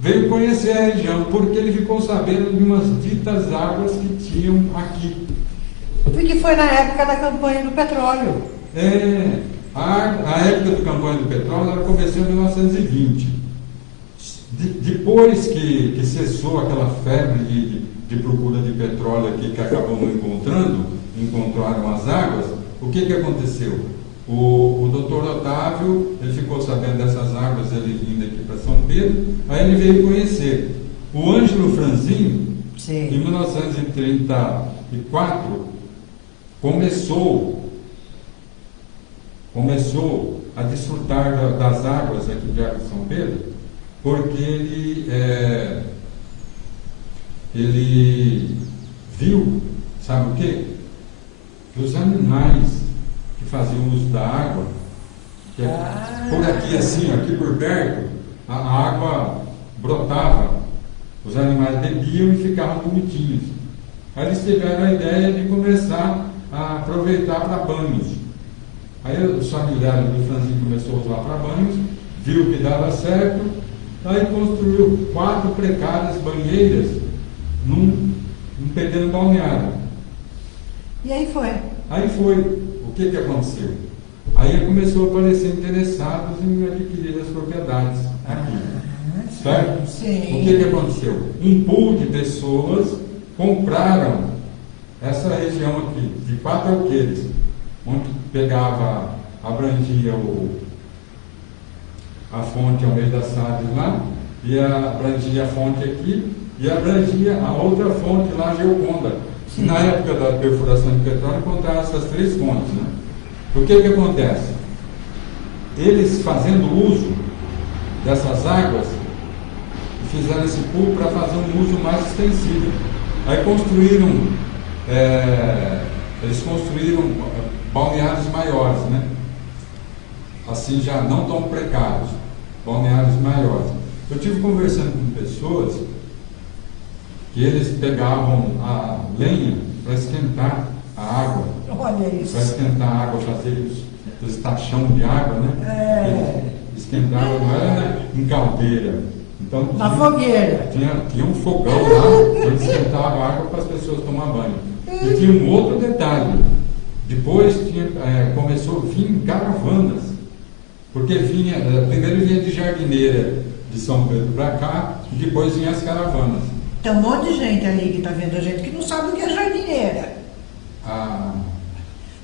veio conhecer a região, porque ele ficou sabendo de umas ditas águas que tinham aqui. Porque foi na época da campanha do petróleo. A época da campanha do petróleo ela começou em 1920. Depois que cessou aquela febre de procura de petróleo aqui, que acabou não encontraram as águas, o que aconteceu? O doutor Otávio, ele ficou sabendo dessas águas, ele vindo aqui para São Pedro, aí ele veio conhecer. O Ângelo Franzin, em 1934, começou a desfrutar das águas aqui de Água de São Pedro, porque ele viu, sabe o quê? Que os animais que faziam uso da água, que por aqui assim, aqui por perto, a água brotava, os animais bebiam e ficavam bonitinhos. Aí eles tiveram a ideia de começar a aproveitar para banhos. Aí os familiares do Franzin começou a usar para banhos, viu que dava certo, aí construiu 4 precárias banheiras num pequeno balneário. E aí foi. O que aconteceu? Aí começou a aparecer interessados em adquirir as propriedades aqui. Certo? Sim. O que aconteceu? Um pool de pessoas compraram essa região aqui, de 4 alqueires, onde abrangia a fonte ao meio das Salles lá, e abrangia a fonte aqui, e abrangia a outra fonte lá, Geoconda. Na época da perfuração de petróleo, encontraram essas 3 fontes, né? O que acontece? Eles, fazendo uso dessas águas, fizeram esse pool para fazer um uso mais extensivo. Aí eles construíram balneários maiores, né? Assim, já não tão precários, balneários maiores. Eu estive conversando com pessoas que eles pegavam a lenha para esquentar a água. Olha isso. Para esquentar a água, fazer os tachão de água, né? Eles esquentavam, não era em caldeira. Então, na fogueira. Tinha um fogão lá, onde esquentava a água para as pessoas tomar banho. E tinha um outro detalhe. Depois começou a vir caravanas. Porque primeiro vinha de Jardineira, de São Pedro para cá, e depois vinha as caravanas. Tem um monte de gente ali que está vendo a gente que não sabe o que é jardineira.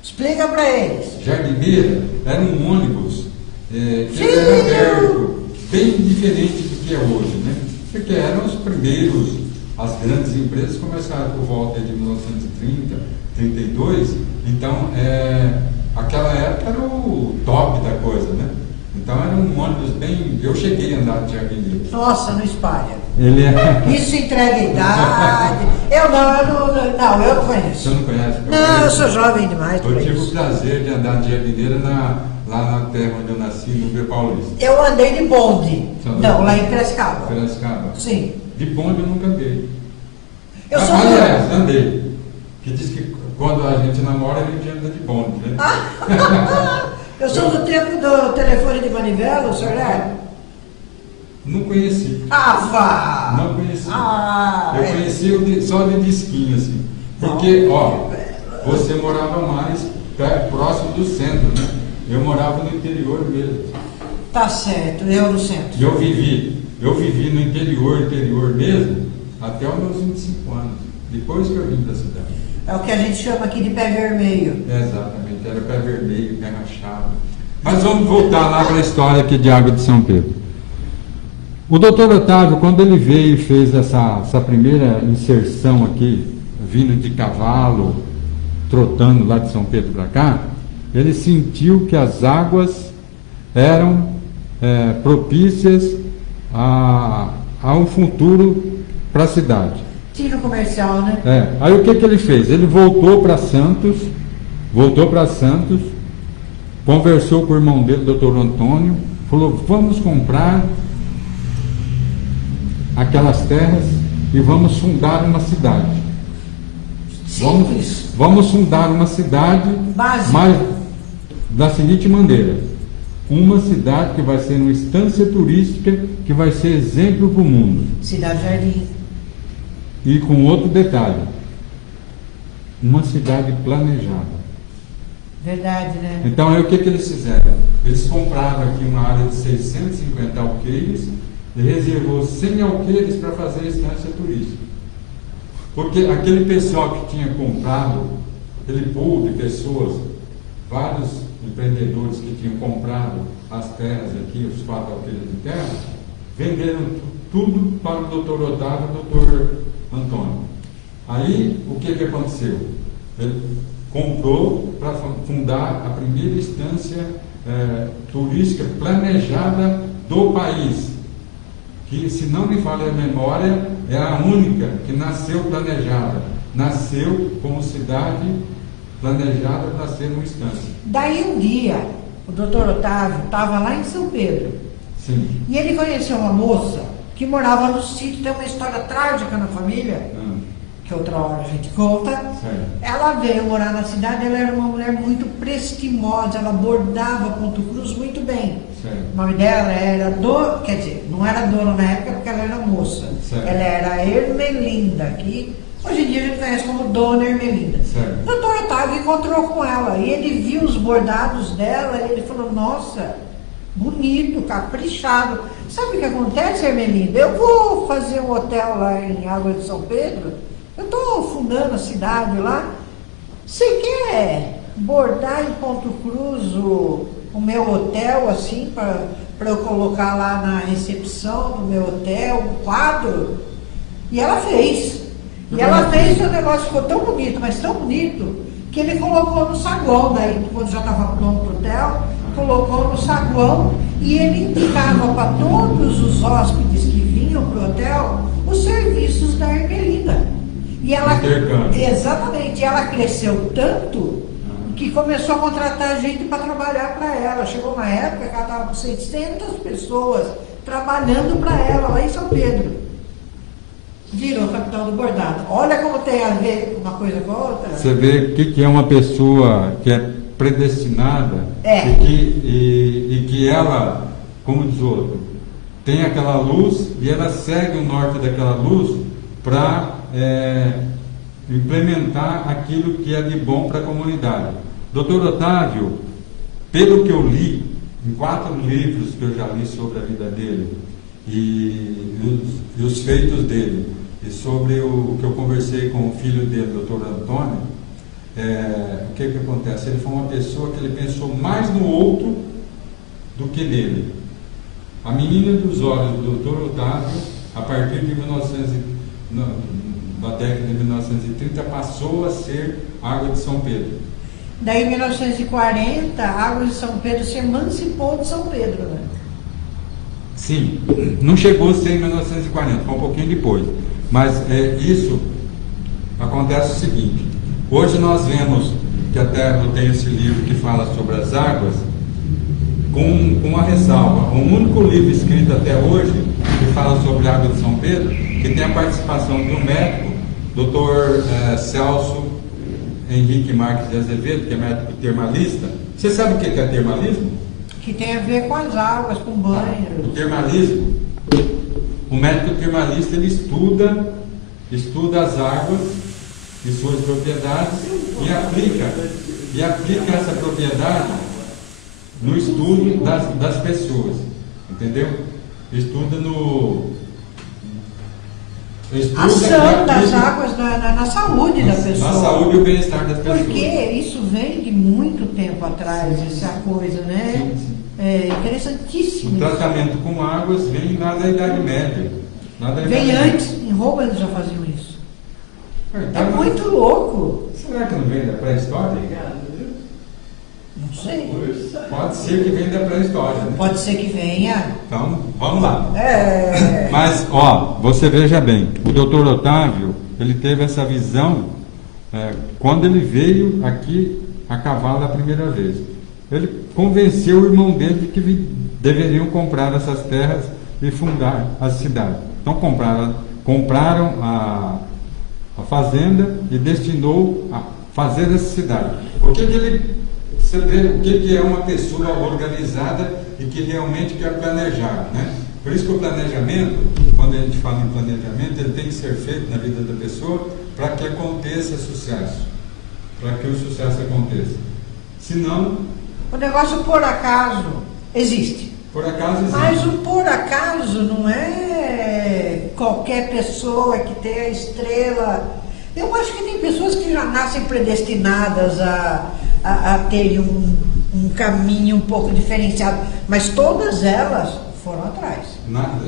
Explica para eles. Jardineira era um ônibus que era aberto, bem diferente do que é hoje, né? Porque eram os primeiros, as grandes empresas começaram por volta de 1930, 32, então aquela época era o top da coisa, né? Então era um ônibus bem. Eu cheguei a andar de Jardineira. Nossa, não espalha. Isso entrega idade. Eu não conheço. Você não conhece? Não, eu sou jovem demais. Eu tive o prazer de andar de Jardineira lá na terra onde eu nasci, no Rio Paulista. Eu andei de bonde. Não, lá em Piracicaba. Piracicaba? Sim. De bonde eu nunca andei. Aliás, andei. Que diz que quando a gente namora, a gente anda de bonde, né? Eu sou do tempo do telefone de manivela, o senhor é? Não conheci. Vá! Não conheci. Eu conheci só de disquinho, assim. Porque, você morava mais próximo do centro, né? Eu morava no interior mesmo. Tá certo, eu no centro. E eu vivi no interior mesmo, até os meus 25 anos. Depois que eu vim da cidade. É o que a gente chama aqui de pé vermelho. Exatamente, era pé vermelho, pé rachado. Mas vamos voltar lá para a história aqui de Água de São Pedro. O doutor Otávio, quando ele veio e fez essa primeira inserção aqui, vindo de cavalo, trotando lá de São Pedro para cá, ele sentiu que as águas eram propícias a um futuro para a cidade. Tiro comercial, né? Aí o que ele fez? Ele voltou para Santos, conversou com o irmão dele, doutor Antônio, falou: vamos comprar aquelas terras e vamos fundar uma cidade. Vamos fundar uma cidade, mas da seguinte maneira: uma cidade que vai ser uma instância turística que vai ser exemplo para o mundo. Cidade Jardim. E com outro detalhe, uma cidade planejada. Verdade, né? Então, aí o que eles fizeram? Eles compraram aqui uma área de 650 alqueires e reservou 100 alqueires para fazer a instância turística. Porque aquele pessoal que tinha comprado, aquele pool de pessoas, vários empreendedores que tinham comprado as terras aqui, os 4 alqueires de terra, venderam tudo para o doutor Otávio e o doutor Antônio. Aí, o que aconteceu? Ele comprou para fundar a primeira instância turística planejada do país, que, se não me falha a memória, é a única que nasceu planejada, nasceu como cidade planejada para ser uma instância. Daí um dia, o doutor Otávio estava lá em São Pedro. Sim. E ele conheceu uma moça que morava no sítio, tem uma história trágica na família, que outra hora a gente conta. Certo. Ela veio morar na cidade, ela era uma mulher muito prestimosa, ela bordava ponto cruz muito bem. Certo. O nome dela era quer dizer, não era dona na época porque ela era moça. Certo. Ela era Ermelinda, que hoje em dia a gente conhece como Dona Ermelinda. Certo. O doutor Otávio encontrou com ela e ele viu os bordados dela e ele falou, nossa, bonito, caprichado. Sabe o que acontece, Ermelinda? Eu vou fazer um hotel lá em Água de São Pedro, eu estou fundando a cidade lá. Você quer bordar em Ponto Cruz o meu hotel, assim, para eu colocar lá na recepção do meu hotel, um quadro? E ela fez. E ela fez, o negócio ficou tão bonito, mas tão bonito, que ele colocou no saguão, daí quando já estava pronto o hotel, colocou no saguão e ele indicava para todos os hóspedes que vinham para o hotel os serviços da Ermelinda. E ela, exatamente, ela cresceu tanto que começou a contratar gente para trabalhar para ela. Chegou uma época que ela estava com 600 pessoas trabalhando para ela lá em São Pedro. Virou capitão do bordado. Olha como tem a ver uma coisa com a outra. Você vê o que é uma pessoa que é predestinada e que ela, como diz o outro, tem aquela luz e ela segue o norte daquela luz para implementar aquilo que é de bom para a comunidade. Doutor Otávio, pelo que eu li, em 4 livros que eu já li sobre a vida dele e os feitos dele, e sobre o que eu conversei com o filho dele, doutor Antônio, o que acontece? Ele foi uma pessoa que ele pensou mais no outro do que nele. A menina dos olhos do doutor Otávio, a partir de da década de 1930, passou a ser Água de São Pedro. Daí, em 1940, a Água de São Pedro se emancipou de São Pedro, né? Sim, não chegou a ser em 1940, foi um pouquinho depois. Mas isso acontece o seguinte: hoje nós vemos que até eu tenho esse livro que fala sobre as águas, com uma ressalva. O único livro escrito até hoje que fala sobre a Água de São Pedro, que tem a participação de um médico, Dr. Celso Henrique Marques de Azevedo, que é médico termalista. Você sabe o que é termalismo? Que tem a ver com as águas, com banho. O termalismo, o médico termalista, ele estuda as águas e suas propriedades e aplica essa propriedade no estudo das pessoas, entendeu? Estuda a ação das águas na saúde da pessoa. Na saúde e o bem-estar das pessoas. Porque isso vem de muito tempo atrás, essa coisa, né? Sim. É interessantíssimo. O tratamento com águas vem lá da Idade Média. Vem antes, em Roma eles já faziam isso. Então, É muito louco. Será que não vem da pré-história? Não sei. Pode ser que venha da pré-história, né? Pode ser que venha. Então, vamos lá. Mas, você veja bem, o doutor Otávio, ele teve essa visão quando ele veio aqui a cavalo a primeira vez. Ele convenceu o irmão dele de que deveriam comprar essas terras e fundar a cidade. Então compraram a fazenda e destinou a fazer essa cidade. O que ele você vê o que é uma pessoa organizada e que realmente quer planejar, né? Por isso que o planejamento, quando a gente fala em planejamento, ele tem que ser feito na vida da pessoa para que aconteça sucesso, para que o sucesso aconteça. Senão... O negócio por acaso existe. Por acaso existe. Mas o por acaso não é qualquer pessoa que tem a estrela. Eu acho que tem pessoas que já nascem predestinadas a terem um caminho um pouco diferenciado, mas todas elas foram atrás.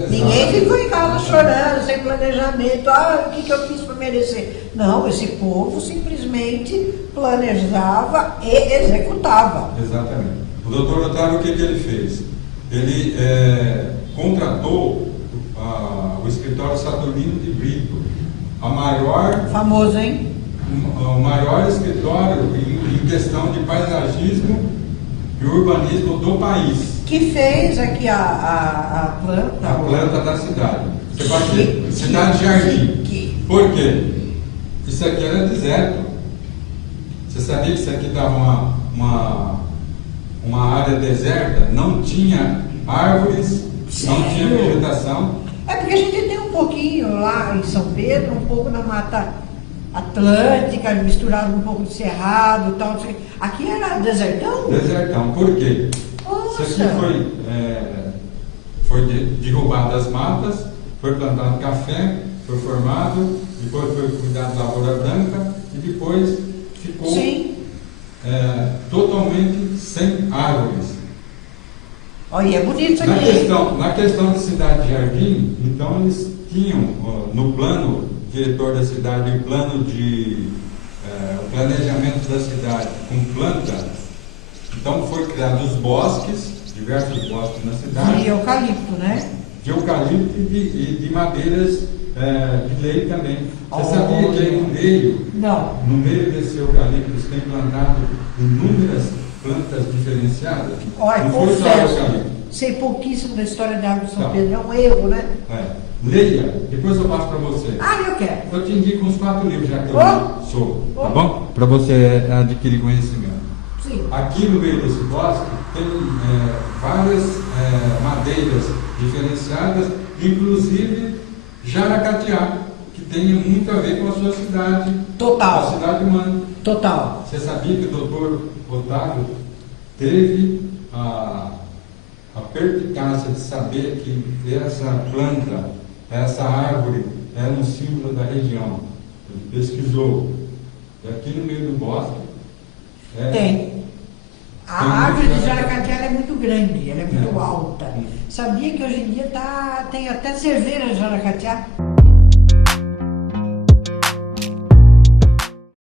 Ninguém ficou em casa chorando, sem planejamento, o que eu fiz para merecer? Não, esse povo simplesmente planejava e executava. Exatamente. O doutor Otávio, o que ele fez? Ele contratou o escritório Saturnino de Brito, a maior... Famoso, hein? O maior escritório em questão de paisagismo e urbanismo do país. Que fez aqui a planta. A planta da cidade. Você pode ver, cidade de jardim. Por quê? Isso aqui era deserto. Você sabia que isso aqui estava uma área deserta? Não tinha árvores, não tinha vegetação. É porque a gente tem um pouquinho lá em São Pedro, um pouco na Mata Atlântica, misturado um pouco de cerrado e tal. Aqui era desertão? Desertão. Por quê? Nossa. Isso aqui foi derrubado as matas, foi plantado café, foi formado, depois foi cuidado da lavoura branca e depois ficou totalmente sem árvores. Olha, é bonito isso aqui. Na questão de cidade de jardim, então eles tinham no plano diretor da cidade, o plano de o planejamento da cidade com planta. Então foi criado os bosques, diversos bosques na cidade. De eucalipto, né? De eucalipto e de madeiras de lei também. Você sabia que aí no meio desse eucalipto tem plantado inúmeras plantas diferenciadas? Olha, não foi só eucalipto. Sei pouquíssimo da história da água de São Pedro, é um erro, né? Leia, depois eu passo para você. Eu quero. Eu te indico uns 4 livros, já que eu sou, tá bom? Para você adquirir conhecimento. Sim. Aqui no meio desse bosque tem várias madeiras diferenciadas, inclusive jaracatiá, que tem muito a ver com a sua cidade. Total. A cidade humana. Total. Você sabia que o doutor Otávio teve a perspicácia de saber que essa planta, essa árvore, era um símbolo da região? Ele pesquisou. E aqui no meio do bosque tem. A árvore de jaracatiá é muito grande, ela é muito alta. Sabia que hoje em dia tem até cerveira de jaracatiá?